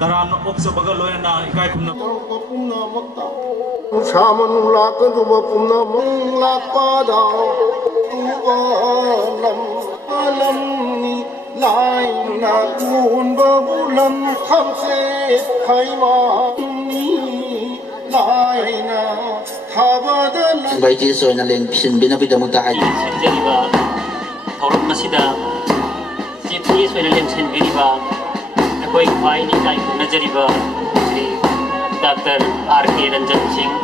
Taram oksabaga loyana ikai kumna kumna makta shaman lakadu kumna lakada tuwalam alam laina kun babulam khamse khaima laina habadal bai ji soina len phin bina bi damu ta hai jeriba thorum masida si tui soina len chen biriba koi khwai ni kai kuna jeriba Shri Dr. R.K. Ranjan Singh,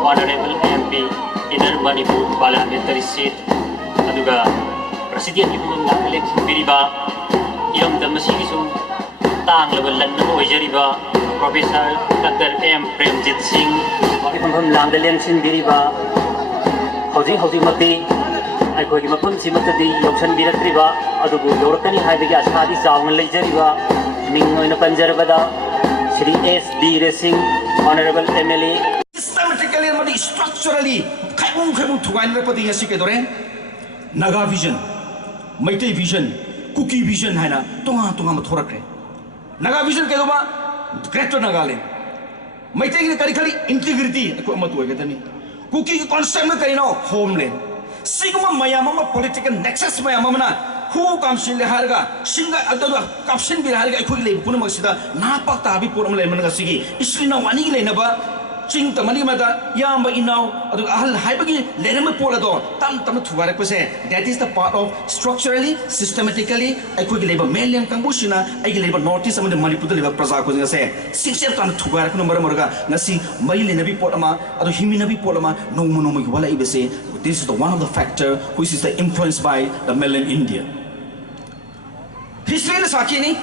Honorable MP, Inner Manipur Parliamentary Seat, aduga President Ibumam na election biriba iyong damasigisu tang level lan na oijeriba Professor Dr. M. Premjit Singh, Ibumam lang election biriba hauji mati ai koi mapam simatadi yausan biratriba adugu yorakani haibagi asadi saung leijeriba Mingoy Panjarabada, Shri S. D. Racing, Honorable MLA. Systematically and structurally, kaibung tugain repati yasi kedore. Naga vision, Meitei vision, Kuki vision hai na, tunga mathorakre. Naga vision kedoba, Greater Nagaland. Meitei ni kali integrity aku amat tuai kedani. Kuki concept na kali na homeland. Sigma mayama political nexus mayama na. Who comes in the Harga, Singa Adana, Capsin Biharga, quickly, Punamasida, Napata, Bipuram Lemanasigi, Islina Wanile Naba, Ching Tamanimata, Yamba Inau, Al Hybagi, Lenama Polado, Tantam Tuvarakose. That is the part of structurally, systematically, I quickly labor Malian Kambushina, I labor notice some of the Maniputa Liver Prazaco, say, 6 years on Tuvarak Numaraga, Nasi, Mailinabi Polama, or Himinabi Polama, no Monomi Wala Ibese. This is the one of the factor which is the influence by the Malian India. History na sakini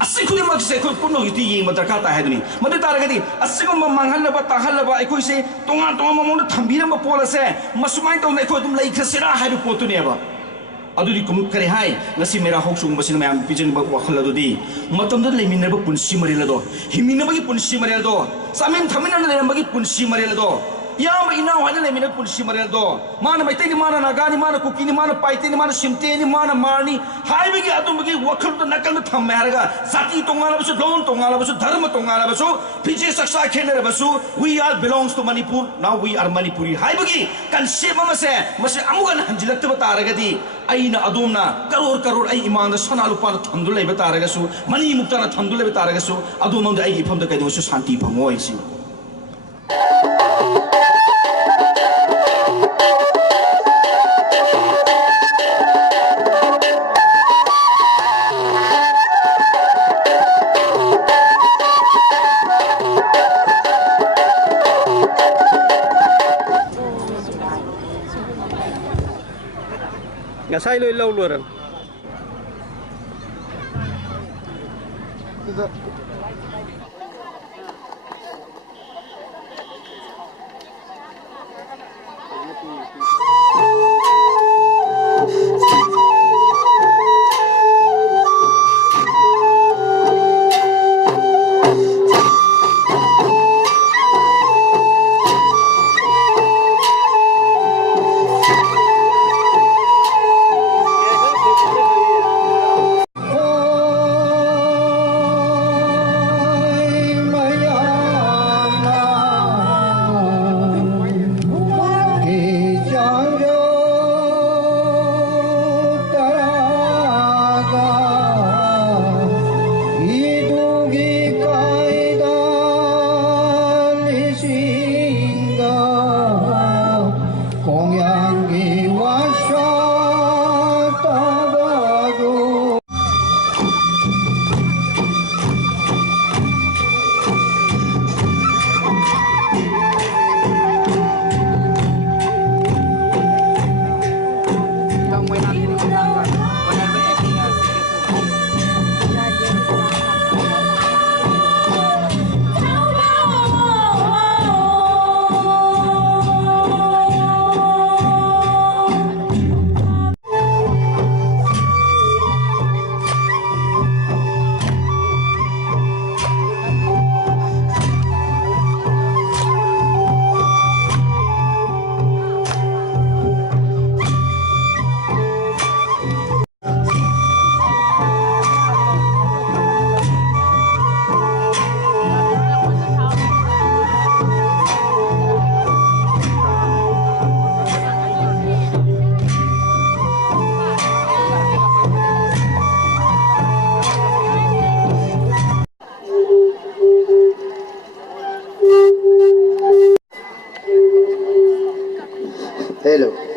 asikuli magse ko puno iti yeng madarkata heduni madu taragadi asigo mamanghan laba tahal laba ekoi se tonga mamon thambira ma pola se masumai to na ekoi tum lai khasira haibu potuni aba adudi kum kare hai ngasi mera hoksung basin mayam pijin ba wakhla dudi matam da lemin ba punsi marila do himina ba gi punsi marila do samin thamina na ba gi punsi marila do Yama inaw hana le minat punsi marelo mana mai teni mana nagani mana kukini mana paiteni mana simteni mana marni hai bagi atum bagi wakhal to nakal to tham maraga sati tongala basu don tongala basu dharma tongala basu pije saksa khenera basu we are belongs to Manipur now we are Manipuri hai bagi kan se mama se mase amugan hanjilak to taragadi aina adumna karor ai imanda sanalu pa thandul le bataraga su mani mukta na thandul le bataraga su adumam da ai ifam da kaidu su shanti phangoi si Ngasai lo lau luaran. Hello.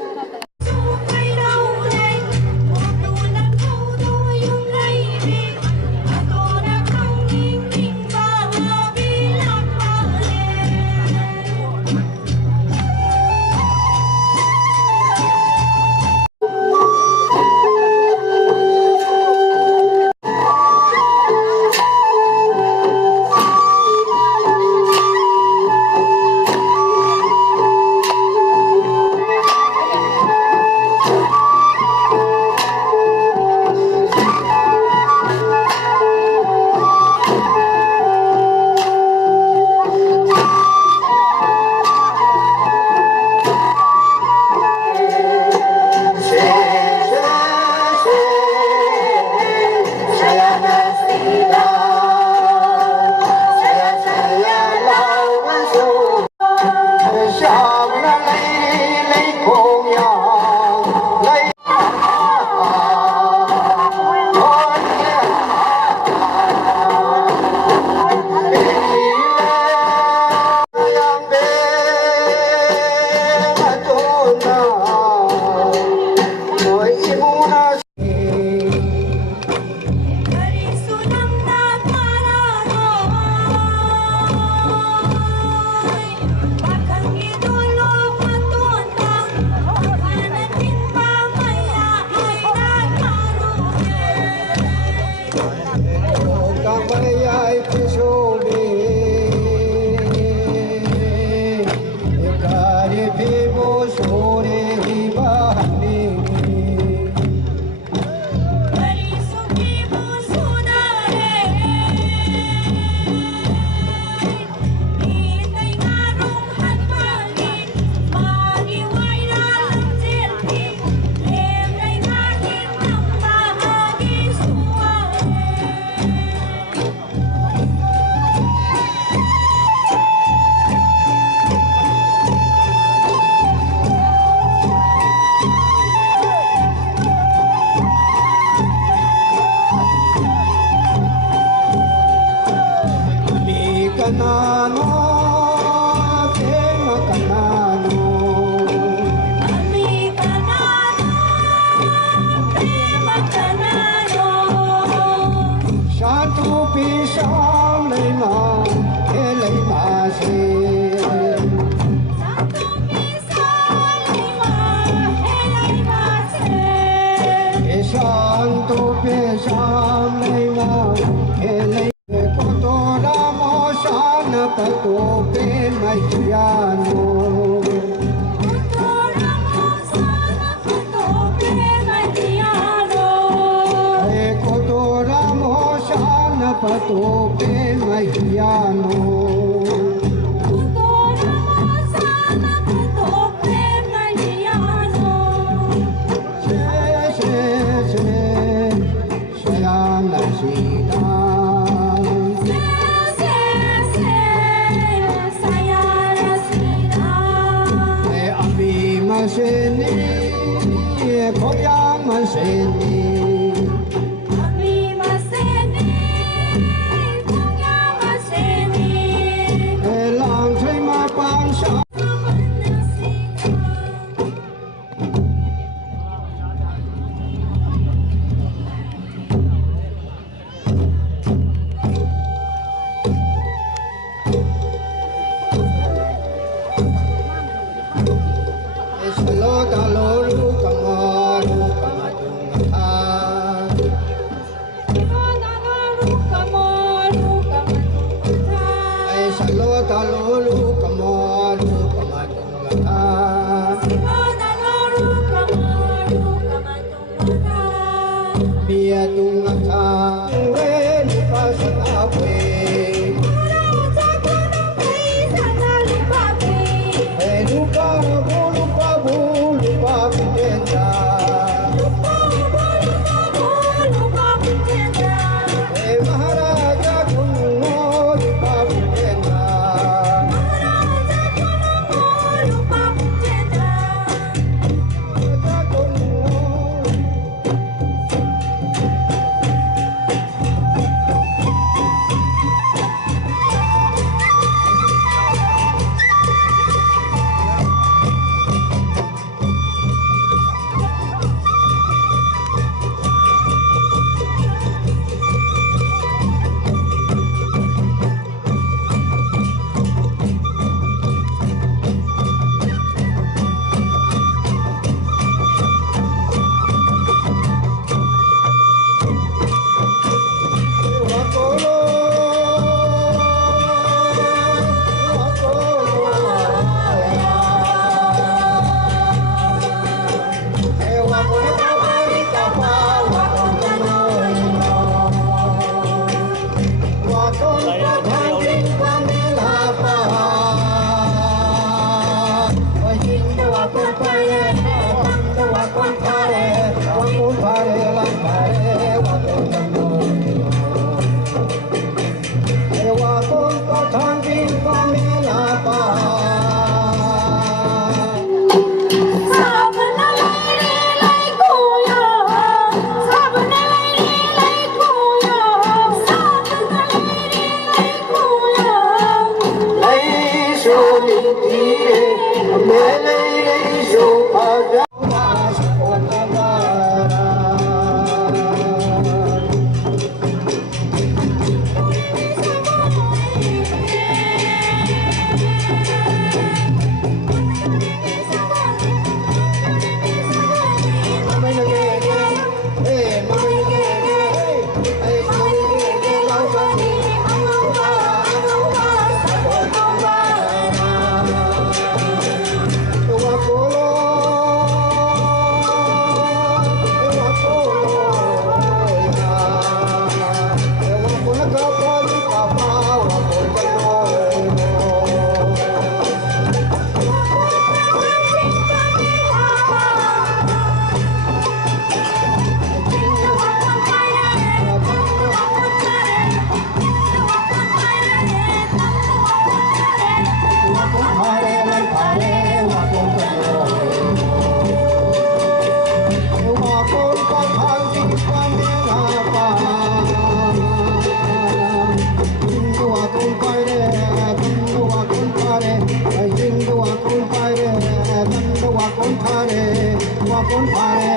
con phare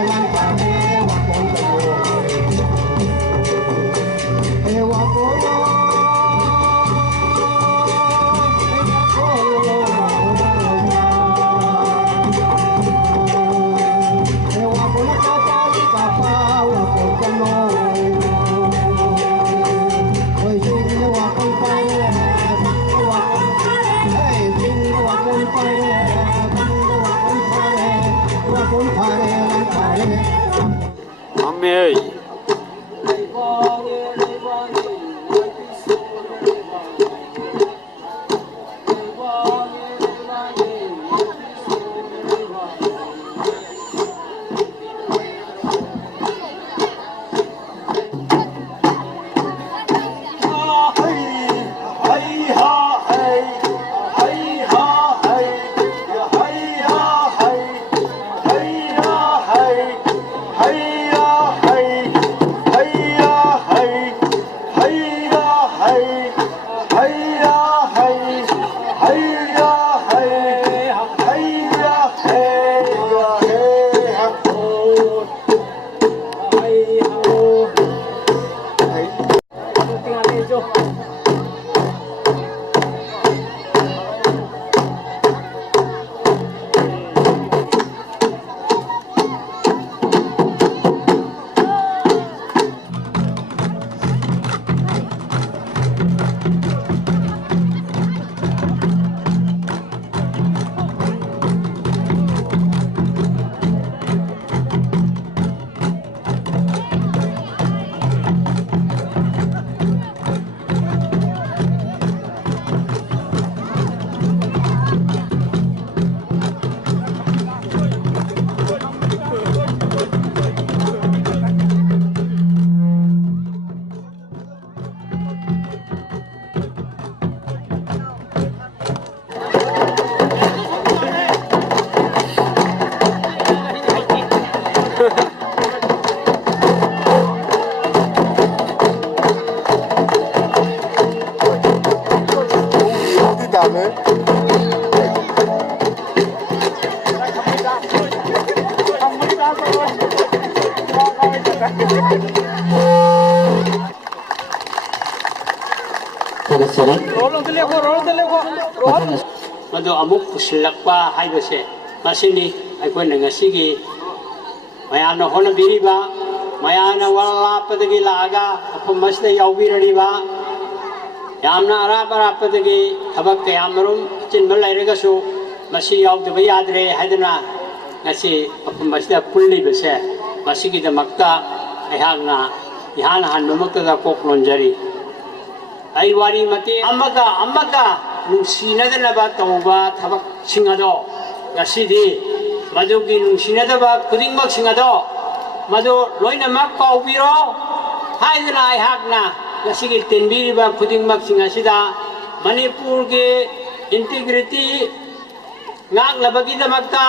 lan phare wa con ko e wa ko Mami ơi. Madu amuk pusilakpa haibase masini aikoina ngasigi mayana hona biriba mayana walapadagi laga apamasda yaubiraniba yamna arapadagi thabak kayamarum chinma lairagasu masi yaudaba yadre haidana ngasi apamasda pullibase masigi damakta aihagna ihana hanmamakta koklonjari ai wari mate amaga nungsinadaba tauba thabak singado ngasidi madugi nungsinadaba khudingmak singado madu loinamak paubiro haidana aihakna ngasigi tenbiriba khudingmak singasida manipur ge integrity ngaklabagi damakta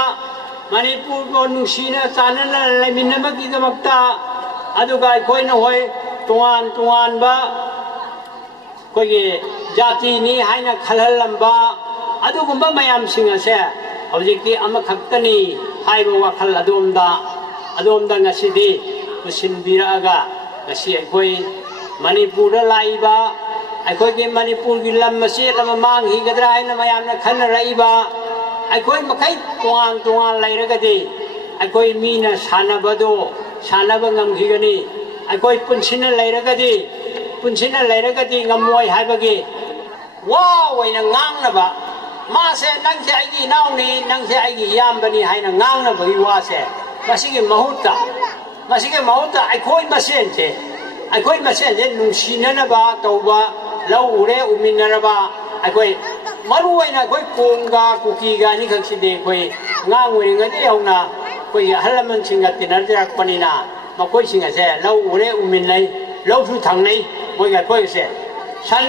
manipur go nungsina chanana laiminamagi damakta aduga koina hoi tuan ba koige jati ni haina khalhalamba adugumba mayam singase hojiki amakhaktani haiba wakhal adomda ngasidi musinbiraga ngasi aikoi manipura laiba aikoi ge manipur gi lam mase lam mang hi gadra haina mayamna khanna raiba aikoi makai tuan lairagadi aikoi mina sanaba ngamhigani aikoi punsina lairagadi ngamoi haibagi waina ngangnaba mase nangse aigi nauni nangse aigi yambani haina ngangnabagi wase masigi mahutta aikoi masenje nungsinanaba tauba lau ure uminaraba aikoi maruwaina aikoi konga kukiga ni khakside aikoi ngangwingadi yauna koi halaman singa tinarjakpanina makoi singase lau ure uminai lau su thangnai moiga koi se san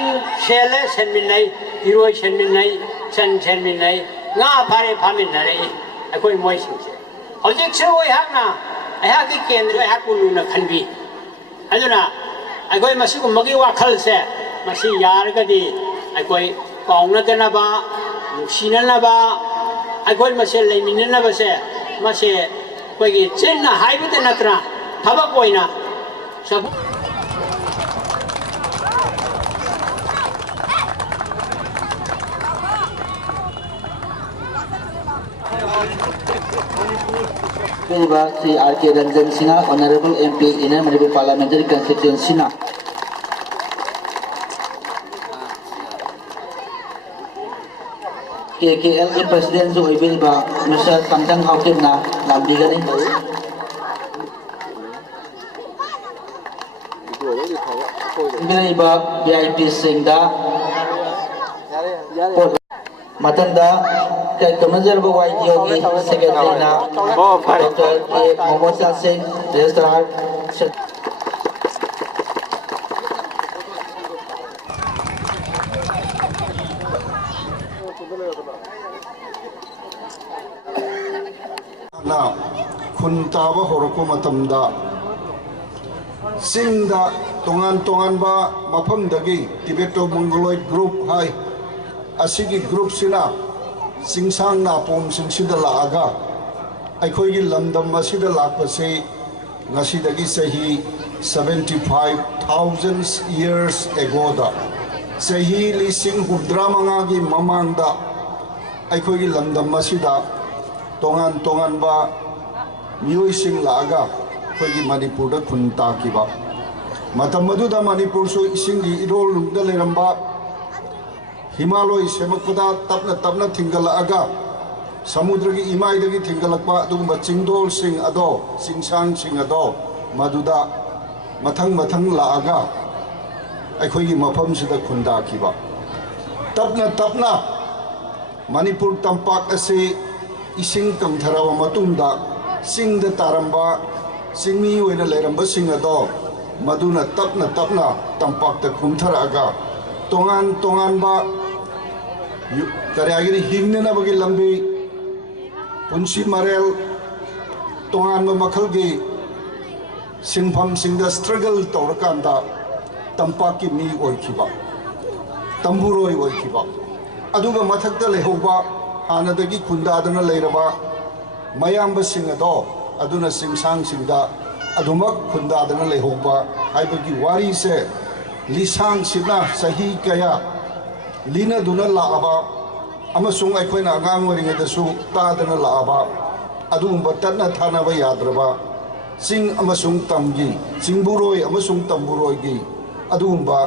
sele senminai hiroi senminai san senminai nga phare phaminare aikoi moi singse hojik se oi hakna aihaki kendra hakunu khanbi aduna aikoi masigu magi wakhal se masi yargadi aikoi paungna denaba nusinanaba aikoi masel leiminanaba se ꯃꯁꯤ ꯑꯩꯈꯣꯏꯒꯤ ꯆꯤꯟꯅ ꯍꯥꯏꯕꯗ ꯅꯠꯇꯅ ꯊꯕꯛ ꯑꯣꯏꯅ Sri R.K. Ranjan Singha, Honorable MP in Manipur Parliamentary Constituency na. KKLA President Jo Ibil ba Mr. Samdang Hawkin na nabigani. Ibil ba VIP Singda Matanda kay Commander ba YDOG Secretary na Dr. K. Mohammad Singh Registrar na kuntaba horoko matamda singda tongan ba mafamdagi Tibeto Mongoloid group hai asigi group sina singsang na pom singsida laaga aikhoigi lamdam masida lakpase ngasidagi sahi 75,000 years ago da sahi lising hudramanga gi mamangda aikhoigi lamdam masida tongan ba miyoi sing laaga khoi Manipur da khun ta ki ba matam madu da Manipur so ising gi irol lungda leramba Himalaya semakpada tapna thingala aga samudra gi imai da gi thingalakpa dugumba chingdol sing ado singsang sing ado maduda mathang laaga aikhoi gi mafam sida khun da ki ba tapna Manipur tampak ase ising kamtharawa matungda singda taramba singmi oina leramba sing ado maduna tapna tampakta kumtharaga tongan ba karyagini hingne na bagi lambi punsi marel tongan ba makhalgi singpham singda struggle tawrakanda tampaki mi oikiba tamburoi oikiba aduga mathakta lehoba hanadagi kundadana leiraba mayamba sing ado aduna singsang singda adumak kundadana lehoba haibagi wari se lisang sina sahi kaya lina duna laaba amasung aikhoina angang waringadasu tadana laaba adumba tanna thanaba yadraba sing amasung tamgi singburoi amasung tamburoi gi adumba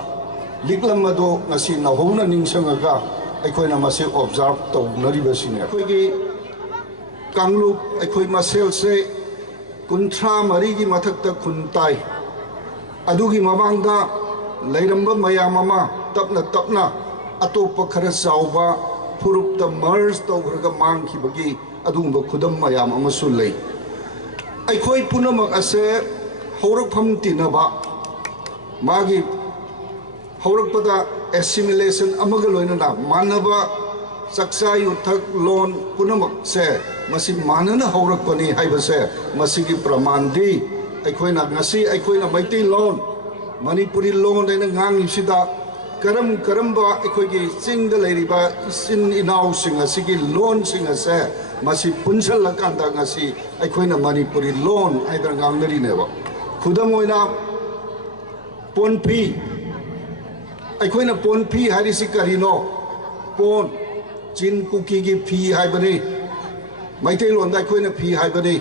liklamado ngasi nahona ningsangaga aikhoina mase observe tawnariba sine aikoigi kanglup aikoi masel se kunthra mari gi mathakta khuntai adugi mamangda leiramba mayamama tapna atopa khara sauba phurupta mars tawraga mangkhibagi adumba khudam mayam amasu lei aikhoi punamak ase haurakpham tinaba magi haurakpada assimilation amaga loinana manaba saksa yuthak lon punamak se masi manana haurakpani haibase masigi pramandi aikhoina ngasi aikhoina maitai lon Manipuri lon daina ngang sida karamba aikhoigi chingda leiriba isin inau singa sigi lon singa se masi punsal lakanda ngasi aikhoina Manipuri lon aidar ngangnari neba khudam oina ponpi aikhoina ponpi harisi karino pon chin kuki gi phi haibani maitai lon da aikhoina phi haibani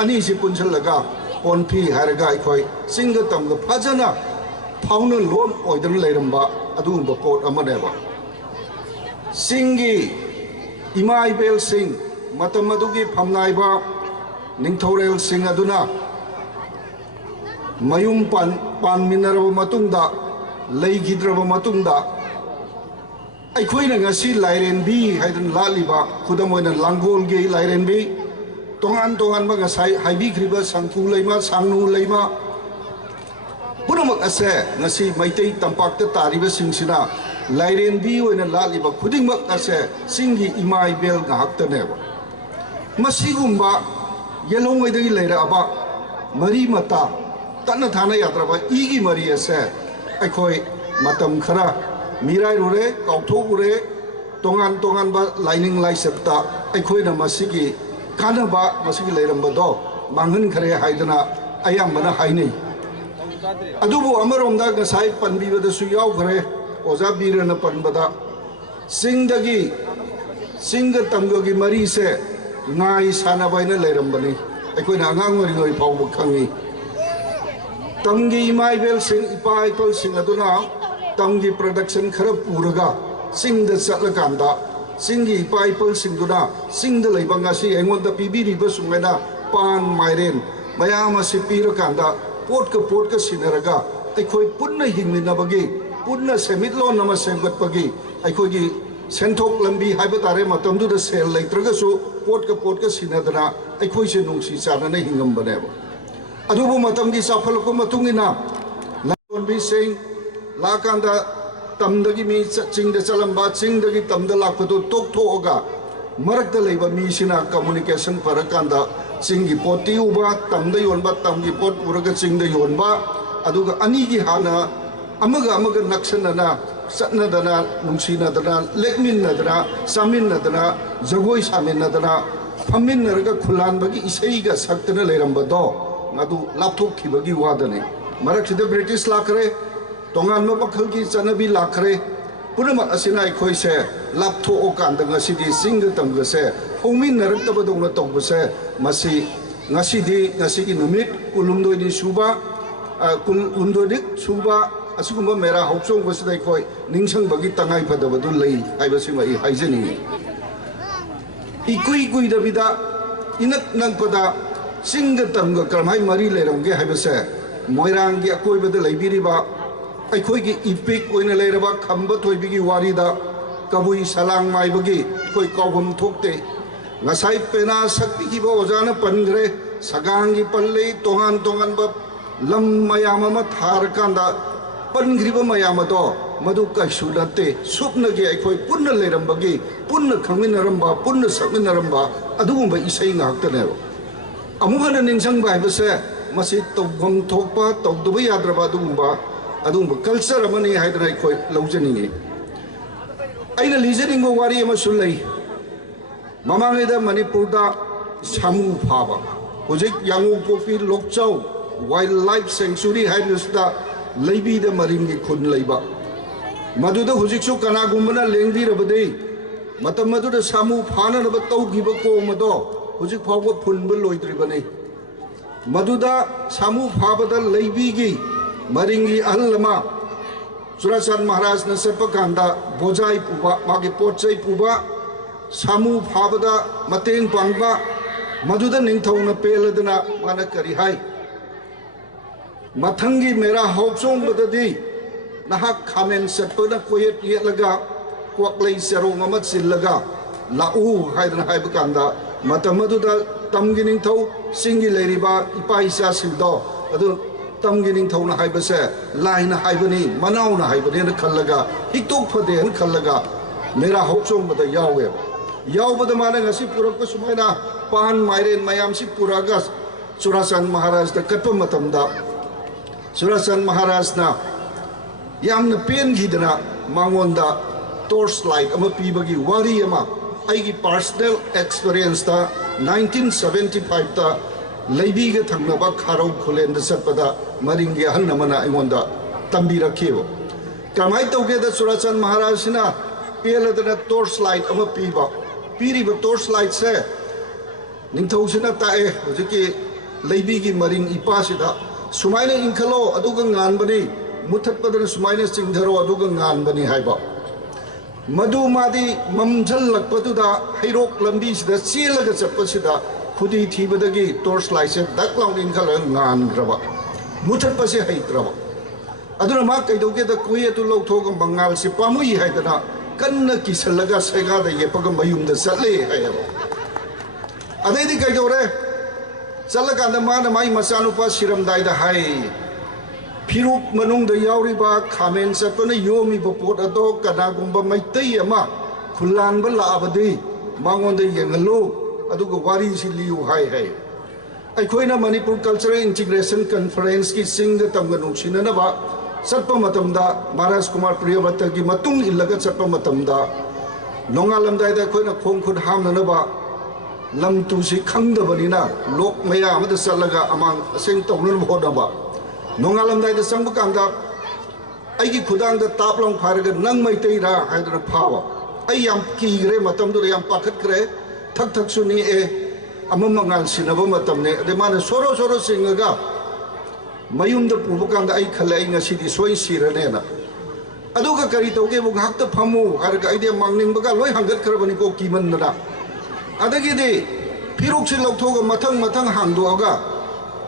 ani si punsal laga ponpi haraga aikoi singa tamga phajana fauna lon oidan leiramba adumba pot amaneba singi imai bel sing matamadugi phamnaiba ningthorel sing aduna mayum pan minaraba matungda leigidraba matungda aikhoina ngasi lairenbi haidan laliba khudamoina langolge lairenbi tongan ba ngasai haibi kriba sangthu leima sangnu leima punamak ase ngasi maitai tampakta tariba singsina lairenbi oina laliba khudingmak ase singi imai bel ngahakta neba masigumba yelongoidagi leira aba mari mata tanna thana yatraba igi mari ase aikoi matam khara mirai rure kauthogure tongan ba lining laisapta aikhoina masigi ꯀꯥꯟꯅꯕ ꯃꯁꯤꯒꯤ ꯂꯩꯔꯝꯕꯗꯣ ꯃꯥꯡꯍꯟꯈ꯭ꯔꯦ ꯍꯥꯏꯗꯅ ꯑꯌꯥꯝꯕꯅ ꯍꯥꯏꯅꯩ ꯑꯗꯨꯕꯨ ꯑꯃꯔꯣꯝꯗ ꯉꯁꯥꯏ ꯄꯟꯕꯤꯕꯗꯁꯨ ꯌꯥꯎꯈ꯭ꯔꯦ ꯑꯣꯖꯥ ꯕꯤꯔꯅ ꯄꯟꯕꯗ ꯆꯤꯡꯒ ꯇꯝꯒꯒꯤ ꯃꯔꯤꯁꯦ ꯉꯥꯏ ꯁꯥꯟꯅꯕ ꯍꯥꯏꯅ ꯂꯩꯔꯝꯕꯅꯤ ꯑꯩꯈꯣꯏꯅ ꯑꯉꯥꯡ ꯑꯣꯏꯔꯤꯉꯩ ꯐꯥꯎꯕ ꯈꯪꯉꯤ ꯇꯝꯒꯤ ꯏꯃꯥ ꯏꯕꯦꯜꯁꯤꯡ ꯏꯄꯥ ꯏꯄꯨꯁꯤꯡ ꯑꯗꯨꯅ ꯇꯝꯒꯤ ꯄ꯭ꯔꯗꯛꯁꯟ ꯈꯔ ꯄꯨꯔꯒ ꯆꯤꯡꯗ ꯆꯠꯂꯀꯥꯟꯗ ꯆꯤꯡꯒꯤ ꯏꯄꯥ ꯏꯄꯨꯁꯤꯡꯗꯨꯅ ꯆꯤꯡꯗ ꯂꯩꯕ ꯉꯁꯤ ꯑꯩꯉꯣꯟꯗ ꯄꯤꯕꯤꯔꯤꯕ ꯁꯨꯃꯥꯏꯅ ꯄꯥꯟ ꯃꯥꯏꯔꯦꯟ ꯃꯌꯥꯝ ꯑꯁꯤ ꯄꯤꯔꯀꯥꯟꯗ ꯄꯣꯠꯀ ꯁꯤꯟꯅꯔꯒ ꯑꯩꯈꯣꯏ ꯄꯨꯟꯅ ꯍꯤꯡꯃꯤꯟꯅꯕꯒꯤ ꯄꯨꯟꯅ ꯁꯦꯟꯃꯤꯠꯂꯣꯟ ꯑꯃ ꯁꯦꯝꯒꯠꯄꯒꯤ ꯑꯩꯈꯣꯏꯒꯤ ꯁꯦꯟꯊꯣꯛ ꯂꯝꯕꯤ ꯍꯥꯏꯕ ꯇꯥꯔꯦ ꯃꯇꯝꯗꯨꯗ ꯁꯦꯜ ꯂꯩꯇ꯭ꯔꯒꯁꯨ ꯄꯣꯠꯀ ꯁꯤꯟꯅꯗꯅ ꯑꯩꯈꯣꯏꯁꯦ ꯅꯨꯡꯁꯤ ꯆꯥꯟꯅꯅ ꯍꯤꯡꯉꯝꯕꯅꯦꯕ ꯑꯗꯨꯕꯨ ꯃꯇꯝꯒꯤ ꯆꯥꯎꯈꯠꯂꯛꯄ ꯃꯇꯨꯡ ꯏꯟꯅ ꯂꯂꯣꯟꯕꯤꯁꯤꯡ ꯂꯥꯛꯀꯥꯟꯗ ꯇꯝꯗꯒꯤ ꯃꯤ ꯆꯤꯡꯗ ꯆꯠꯂꯝꯕ ꯆꯤꯡꯗꯒꯤ ꯇꯝꯗ ꯂꯥꯛꯄꯗꯨ ꯇꯣꯛꯊꯣꯛꯑꯒ ꯃꯔꯛꯇ ꯂꯩꯕ ꯃꯤꯁꯤꯅ ꯀꯝꯃꯨꯅꯤꯀꯦꯁꯟ ꯐꯔꯀꯥꯟꯗ ꯆꯤꯡꯒꯤ ꯄꯣꯠ ꯇꯤꯎꯕ ꯇꯝꯗ ꯌꯣꯟꯕ ꯇꯝꯒꯤ ꯄꯣꯠ ꯄꯨꯔꯒ ꯆꯤꯡꯗ ꯌꯣꯟꯕ ꯑꯗꯨꯒ ꯑꯅꯤꯒꯤ ꯍꯥꯟꯅ ꯑꯃꯒ ꯅꯛꯁꯟꯅꯅ ꯆꯠꯅꯗꯅ ꯅꯨꯡꯁꯤꯅꯗꯅ ꯂꯦꯛꯃꯤꯟꯅꯗꯅ ꯆꯥꯃꯤꯟꯅꯗꯅ ꯖꯒꯣꯏ ꯁꯥꯃꯤꯟꯅꯗꯅ ꯐꯝꯃꯤꯟꯅꯔꯒ ꯈꯨꯜꯂꯥꯟꯕꯒꯤ ꯏꯁꯩꯒ ꯁꯛꯇꯅ ꯂꯩꯔꯝꯕꯗꯣ ꯑꯗꯨ ꯂꯥꯞꯊꯣꯛꯈꯤꯕꯒꯤ ꯋꯥꯗꯅꯤ ꯃꯔꯛꯁꯤꯗ ꯕ꯭ꯔꯤꯇꯤꯁ ꯂꯥꯛꯈ꯭ꯔꯦ ꯇꯣꯉꯥꯟꯕ ꯃꯈꯜꯒꯤ ꯆꯠꯅꯕꯤ ꯂꯥꯛꯈ꯭ꯔꯦ ꯄꯨꯝꯅꯃꯛ ꯑꯁꯤꯅ ꯑꯩꯈꯣꯏꯁꯦ ꯂꯥꯞꯊꯣꯛꯑꯀꯥꯟꯗ ꯉꯁꯤꯗꯤ ꯆꯤꯡꯒ ꯇꯝꯒꯁꯦ ꯍꯧꯃꯤꯟꯅꯔꯛꯇꯕꯗꯧꯅ ꯇꯧꯕꯁꯦ ꯃꯁꯤ ꯉꯁꯤꯒꯤ ꯅꯨꯃꯤꯠ ꯀꯨꯟꯍꯨꯝꯗꯣꯏꯅꯤ ꯁꯨꯕ ꯑꯁꯤꯒꯨꯝꯕ ꯃꯦꯔꯥ ꯍꯧꯆꯣꯡꯕꯁꯤꯗ ꯑꯩꯈꯣꯏ ꯅꯤꯡꯁꯤꯡꯕꯒꯤ ꯇꯉꯥꯏꯐꯗꯕꯗꯨ ꯂꯩ ꯍꯥꯏꯕꯁꯤꯃ ꯑꯩ ꯍꯥꯏꯖꯅꯤꯡꯉꯤ ꯏꯀꯨꯏ ꯀꯨꯏꯗꯕꯤꯗ ꯏꯅꯛ ꯅꯛꯄꯗ ꯆꯤꯡꯒ ꯇꯝꯒ ꯀꯔꯝꯍꯥꯏ ꯃꯔꯤ ꯂꯩꯔꯝꯒꯦ ꯍꯥꯏꯕꯁꯦ ꯃꯣꯏꯔꯥꯡꯒꯤ ꯑꯀꯣꯏꯕꯗ ꯂꯩꯕꯤꯔꯤꯕ ꯑꯩꯈꯣꯏꯒꯤ ꯏꯄꯤꯛ ꯑꯣꯏꯅ ꯂꯩꯔꯕ ꯈꯝꯕ ꯊꯣꯏꯕꯤꯒꯤ ꯋꯥꯔꯤꯗ ꯀꯕꯨꯏ ꯁꯂꯥꯡ ꯃꯥꯏꯕꯒꯤ ꯑꯩꯈꯣꯏ ꯀꯥꯎꯐꯝ ꯊꯣꯛꯇꯦ ꯉꯁꯥꯏ ꯄꯦꯅꯥ ꯁꯛꯄꯤꯈꯤꯕ ꯑꯣꯖꯥꯅ ꯄꯟꯈ꯭ꯔꯦ ꯁꯒꯥꯡꯒꯤ ꯄꯜꯂꯤ ꯇꯣꯉꯥꯟ ꯇꯣꯉꯥꯟꯕ ꯂꯝ ꯃꯌꯥꯝ ꯑꯃ ꯊꯥꯔꯀꯥꯟꯗ ꯄꯟꯈ꯭ꯔꯤꯕ ꯃꯌꯥꯝ ꯑꯗꯣ ꯃꯗꯨ ꯀꯩꯁꯨ ꯅꯠꯇꯦ ꯁꯨꯞꯅꯒꯤ ꯑꯩꯈꯣꯏ ꯄꯨꯟꯅ ꯂꯩꯔꯝꯕꯒꯤ ꯄꯨꯟꯅ ꯈꯪꯃꯤꯟꯅꯔꯝꯕ ꯄꯨꯟꯅ ꯁꯛꯃꯤꯟꯅꯔꯝꯕ ꯑꯗꯨꯒꯨꯝꯕ ꯏꯁꯩ ꯉꯥꯛꯇꯅꯦꯕ ꯑꯃꯨꯛ ꯍꯟꯅ ꯅꯤꯡꯁꯤꯡꯕ ꯍꯥꯏꯕꯁꯦ ꯃꯁꯤ ꯇꯧꯐꯝ ꯊꯣꯛꯄ ꯇꯧꯗꯕ ꯌꯥꯗ꯭ꯔꯕ ꯑꯗꯨꯒꯨꯝꯕ ꯀꯜꯆꯔ ꯑꯃꯅꯤ ꯍꯥꯏꯗꯅ ꯑꯩꯈꯣই ꯂꯧꯖꯅꯤꯡꯉꯤ ꯑꯩꯅ ꯂꯤꯖꯅꯤꯡꯕ ꯋꯥꯔꯤ ꯑꯃꯁꯨ ꯂꯩ ꯃꯃꯥꯡꯉꯩꯗ ꯃꯅꯤꯄꯨꯔꯗ ꯁꯥꯃꯨ ꯐꯥꯕ ꯍꯧꯖꯤꯛ ꯌꯥꯡꯉꯨꯄꯣꯛꯄꯤ ꯂꯣꯛꯆꯥꯎ ꯋꯥꯏꯜ ꯂꯥꯏꯐ ꯁꯦꯡꯆꯨꯔꯤ ꯍꯥꯏꯕꯁꯤꯗ ꯂꯩꯕꯤꯗ ꯃꯔꯤꯡꯒꯤ ꯈꯨꯟ ꯂꯩꯕ ꯃꯗꯨꯗ ꯍꯧꯖꯤꯛꯁꯨ ꯀꯅꯥꯒꯨꯝꯕꯅ ꯂꯦꯡꯕꯤꯔꯕꯗꯤ ꯃꯇꯝ ꯑꯗꯨꯗ ꯁꯥꯃꯨ ꯐꯥꯅꯅꯕ ꯇꯧꯈꯤꯕ ꯀꯣꯝ ꯑꯗꯣ ꯍꯧꯖꯤꯛ ꯐꯥꯎꯕ ꯐꯨꯟꯕ ꯂꯣꯏꯗ꯭ꯔꯤꯕꯅꯤ ꯃꯗꯨꯗ ꯁꯥꯃꯨ ꯐꯥꯕꯗ ꯂꯩꯕꯤꯒꯤ ꯃꯔꯤꯡꯒꯤ ꯑꯍꯜ ꯑꯃ ꯆꯨꯔꯥꯆꯥꯟ ꯃꯍꯥꯔꯥꯖꯅ ꯆꯠꯄ ꯀꯥꯟꯗ ꯕꯣꯖꯥꯏ ꯄꯨꯕ ꯃꯥꯒꯤ ꯄꯣꯠ ꯆꯩ ꯄꯨꯕ ꯁꯥꯃꯨ ꯐꯥꯕꯗ ꯃꯇꯦꯡ ꯄꯥꯡꯕ ꯃꯗꯨꯗ ꯅꯤꯡꯊꯧꯅ ꯄꯦꯜꯂꯗꯅ ꯃꯥꯅ ꯀꯔꯤ ꯍꯥꯏ ꯃꯊꯪꯒꯤ ꯃꯦꯔꯥ ꯍꯧꯆꯣꯡꯕꯗꯗꯤ ꯅꯍꯥꯛ ꯈꯥꯃꯦꯟ ꯆꯠꯄꯅ ꯀꯣꯌꯦꯠ ꯌꯦꯠꯂꯒ ꯀ꯭ꯋꯥꯛꯂꯩ ꯆꯔꯣꯡ ꯑꯃ ꯆꯤꯜꯂꯒ ꯂꯥꯛꯎ ꯍꯥꯏꯗꯅ ꯍꯥꯏꯕ ꯀꯥꯟꯗ ꯃꯇꯝ ꯑꯗꯨꯗ ꯇꯝꯒꯤ ꯅꯤꯡꯊꯧ ꯆꯤꯡꯒꯤ ꯂꯩꯔꯤꯕ ꯏꯄꯥ ꯏꯆꯥꯁꯤꯡꯗꯣ ꯑꯗꯨ ꯇꯝꯒꯤ ꯅꯤꯡꯊꯧꯅ ꯍꯥꯏꯕꯁꯦ ꯂꯥꯏꯅ ꯍꯥꯏꯕꯅꯤ ꯃꯅꯥꯎꯅ ꯍꯥꯏꯕꯅꯦꯅ ꯈꯜꯂꯒ ꯍꯤꯛꯇꯣꯛ ꯐꯗꯦꯅ ꯈꯜꯂꯒ ꯃꯦꯔꯥ ꯍꯧꯆꯣꯡꯕꯗ ꯌꯥꯎꯋꯦꯕ ꯌꯥꯎꯕꯗ ꯃꯥꯅ ꯉꯁꯤ ꯄꯨꯔꯛꯄ ꯁꯨꯃꯥꯏꯅ ꯄꯥꯟ ꯃꯥꯏꯔꯦꯟ ꯃꯌꯥꯝꯁꯤ ꯄꯨꯔꯛꯑꯒ ꯆꯨꯔꯥꯆꯥꯟ ꯃꯍꯥꯔꯥꯖꯗ ꯀꯠꯄ ꯃꯇꯝꯗ ꯆꯨꯔꯥꯆꯥꯟ ꯃꯍꯥꯔꯥꯖꯅ ꯌꯥꯝꯅ ꯄꯦꯟꯈꯤꯗꯅ ꯃꯉꯣꯟꯗ ꯇꯣꯔꯆ ꯂꯥꯏꯠ ꯑꯃ ꯄꯤꯕꯒꯤ ꯋꯥꯔꯤ ꯑꯃ ꯑꯩꯒꯤ ꯄꯥꯔꯁꯅꯦꯜ ꯑꯦꯛꯁꯄꯤꯔꯤꯌꯦꯟꯁꯇ 1975ꯇ ꯂꯩꯕꯤꯒ ꯊꯪꯅꯕ ꯈꯥꯔꯧ ꯈꯨꯂꯦꯟꯗ ꯆꯠꯄꯗ ꯃꯔꯤꯡꯒꯤ ꯑꯍꯜ ꯑꯃꯅ ꯑꯩꯉꯣꯟꯗ ꯇꯝꯕꯤꯔꯛꯈꯤꯕ ꯀꯃꯥꯏꯅ ꯇꯧꯒꯦꯗ ꯆꯨꯔꯥꯆꯥꯟ ꯃꯍꯥꯔꯥꯖꯁꯤꯅ ꯄꯦꯜꯂꯗꯅ ꯇꯣꯔꯆ ꯂꯥꯏꯠ ꯑꯃ ꯄꯤꯔꯤꯕ ꯇꯣꯔꯆ ꯂꯥꯏꯠꯁꯦ ꯅꯤꯡꯊꯧꯁꯤꯅ ꯇꯥꯛꯑꯦ ꯍꯧꯖꯤꯛꯀꯤ ꯂꯩꯕꯤꯒꯤ ꯃꯔꯤꯡ ꯏꯄꯥꯁꯤꯗ ꯁꯨꯃꯥꯏꯅ ꯏꯟꯈꯠꯂꯣ ꯑꯗꯨꯒ ꯉꯥꯟꯕꯅꯤ ꯃꯨꯊꯠꯄꯗꯅ ꯁꯨꯃꯥꯏꯅ ꯆꯤꯡꯊꯔꯣ ꯑꯗꯨꯒ ꯉꯥꯟꯕꯅꯤ ꯍꯥꯏꯕ ꯃꯗꯨ ꯃꯥꯗꯤ ꯃꯝꯓꯜꯂꯛꯄꯗꯨꯗ ꯍꯩꯔꯣꯛ ꯂꯝꯕꯤꯁꯤꯗ ꯆꯦꯜꯂꯒ ꯆꯠꯄꯁꯤꯗ ꯈꯨꯗꯤ ꯊꯤꯕꯗꯒꯤ ꯇꯣꯔꯆ ꯂꯥꯏꯠꯁꯦ ꯗꯛ ꯂꯥꯎꯅ ꯏꯟꯈꯠꯂꯒ ꯉꯥꯟꯈ꯭ꯔꯕ ꯃꯨꯊꯠꯄꯁꯦ ꯍꯩꯇ꯭ꯔꯕ ꯑꯗꯨꯅ ꯃꯥ ꯀꯩꯗꯧꯒꯦꯗ ꯀꯨꯌꯦꯠꯇꯨ ꯂꯧꯊꯣꯛꯑꯒ ꯃꯉꯥꯜꯁꯤ ꯄꯥꯝꯃꯨꯏ ꯍꯥꯏꯗꯅ ꯀꯟꯅ ꯀꯤꯁꯜꯂꯒ ꯁꯩꯒꯥꯗ ꯌꯦꯞꯄꯒ ꯃꯌꯨꯝꯗ ꯆꯠꯂꯦ ꯍꯥꯏꯌꯦꯕ ꯑꯗꯩꯗꯤ ꯀꯩꯗꯧꯔꯦ ꯆꯠꯂꯀꯥꯟꯗ ꯃꯥꯅ ꯃꯥꯒꯤ ꯃꯆꯥꯅꯨꯄꯥ ꯁꯤꯔꯝꯗꯥꯏꯗ ꯍꯥꯏ ꯐꯤꯔꯨꯛ ꯃꯅꯨꯡꯗ ꯌꯥꯎꯔꯤꯕ ꯈꯥꯃꯦꯟ ꯆꯠꯄꯅ ꯌꯣꯝꯃꯤꯕ ꯄꯣꯠ ꯑꯗꯣ ꯀꯅꯥꯒꯨꯝꯕ ꯃꯩꯇꯩ ꯑꯃ ꯈꯨꯜꯂꯥꯟꯕ ꯂꯥꯛꯑꯕꯗꯤ ꯃꯉꯣꯟꯗ ꯌꯦꯡꯍꯜꯂꯨ ꯑꯗꯨꯒ ꯋꯥꯔꯤꯁꯤ ꯂꯤꯌꯨ ꯍꯥꯏ ꯑꯩꯈꯣꯏꯅ ꯃꯅꯤꯄꯨꯔ ꯀꯜꯆꯔꯦꯜ ꯏꯟꯇꯤꯒ꯭ꯔꯦꯁꯟ ꯀꯟꯐꯔꯦꯟꯁꯀꯤ ꯆꯤꯡꯒ ꯇꯝꯒ ꯅꯨꯡꯁꯤꯅꯅꯕ ꯆꯠꯄ ꯃꯇꯝꯗ ꯃꯍꯥꯔꯥꯖ ꯀꯨꯃꯥꯔ ꯄ꯭ꯔꯤꯌꯕ꯭ꯔꯇꯒꯤ ꯃꯇꯨꯡ ꯏꯜꯂꯒ ꯆꯠꯄ ꯃꯇꯝꯗ ꯅꯣꯡꯉꯥꯜꯂꯝꯗꯥꯏꯗ ꯑꯩꯈꯣꯏꯅ ꯈꯣꯡ ꯈꯨꯠ ꯍꯥꯝꯅꯅꯕ lam tu si khangdabanina lok maya amada salaga amang aseng tawnan hodaba nongalam dai da sangba kanda aigi khudang da taplong pharaga nang mai tei ra haidra phawa ai yam ki gre matam du yam pakhat kre thak thak suni e amam ngal sinaba matam ne de mana soro soro singaga mayum da pubu kanda ai khalai ngasi di soi sirane na aduga kari toge bu hakta phamu harga ai de mangning baga loi hangat karbani ko kiman na adagi de piruk si lauthoga mathang mathang hangdoga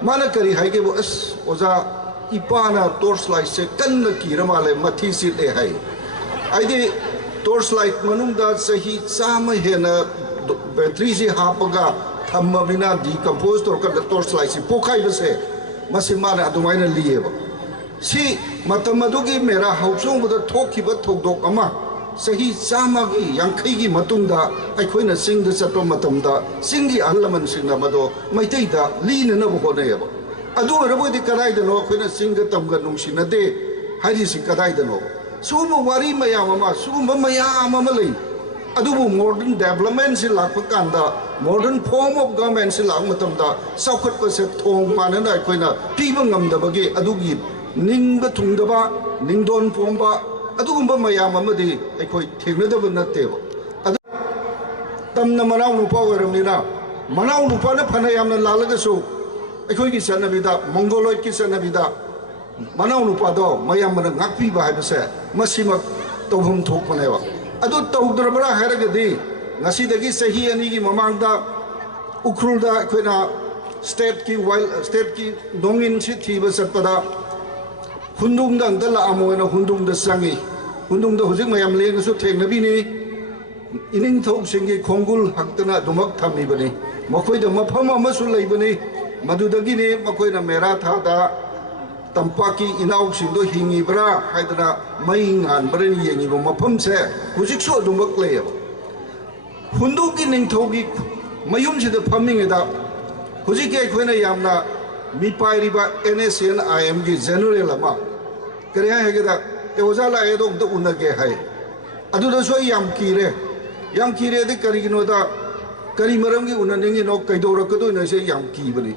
mana kari haige bu as oza ipana torchlight se kanna kiramale mathi sit e hai ai de torchlight manungda sahi chama hena battery si hapaga thamma bina decompose tor ka torchlight si pokai base masimana adumaina liyeba si matamadugi mera hausong buda thokhiba thokdok ama sahi chamagi yankhai gi matungda aikhoina singda chatpa matamda singi ahlaman singna mado maitei da lina na bohonayaba adu rabodi kadai da no khoina singa tamga nungsina de hari si kadai da no suma wari mayam ama suma mayam ama lei adu modern development si lakpa kanda modern form of government si lak matamda saukhat pa se thong manana khoina piba ngamda bagi adugi ning ba thungdaba ningdon pomba adugumba mayam amadi aikoi thengnadaba natteba adu tamna manaw nupa oiramnina manaw nupa na phana yamna lalaga su aikoi gi sanabida mongoloid ki sanabida manaw nupa do mayam mana ngakpi ba haibase masima tawhum thokpaneba adu tawdrabra haragadi ngasi dagi sahi ani gi mamangda ukrulda aikoina state ki dongin si thiba satpada hundungda angdala amoina hundungda sangi hundungda hujik mayam lengasu thengnabini ining thok singi khongul haktana dumak thamibani makoida mafam amasu leibani madudagi ne makoina mera thada tampaki inaw sindo hingibra haidana mai ngan bren yengibo mafam se hujik so dumak leyaba hundugi ning thogi mayum sida phamingeda hujik ke khoina yamna mi pairiba NSN IM gi general ama kare haigeda e ozala e dom to unage hai adu da so yam kire de kari gino da kari maram gi unaningi no kaidora kado na se yam ki bani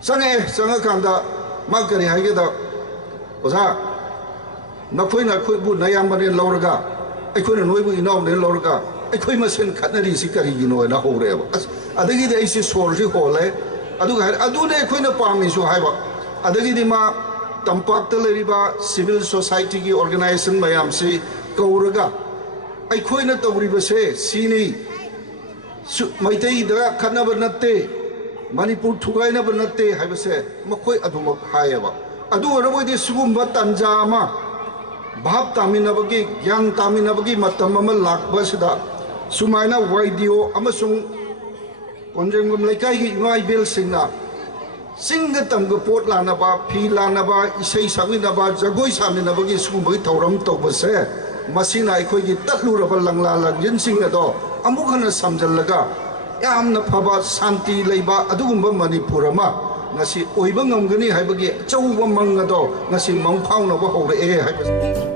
sanga kanda ma kare haigeda oza na khoi bu na yam bane lawraga ai khoi noi bu inaw ne lawraga ai khoi masen khatnari si kari gino na hore ba adagi de isi sorji hole adu ne khoi na pami su haiba adagi di ma tampak leriba civil society ki organization mayam si kauraga ai khoi na tawriba se sini maitei da khanaba natte manipur thugaina ba natte haiba se makhoi aduma hayaba adu raboi de sugumba tanja ma bhab taminabagi gyang taminabagi matam ama lakba sida sumaina waidio amasung konjengum laikai gi ngai bel singna singa tamga pot lanaba phi lanaba isei saminaba jagoi saminaba gi sugumba thauram tawbase masina aikoi gi tatluraba langla langjin singa do amukhana samjallaga yamna phaba santi leiba adugumba manipur ma ngasi oiba ngamgani haibagi chauba manga do ngasi mangphau na ba hore e haibase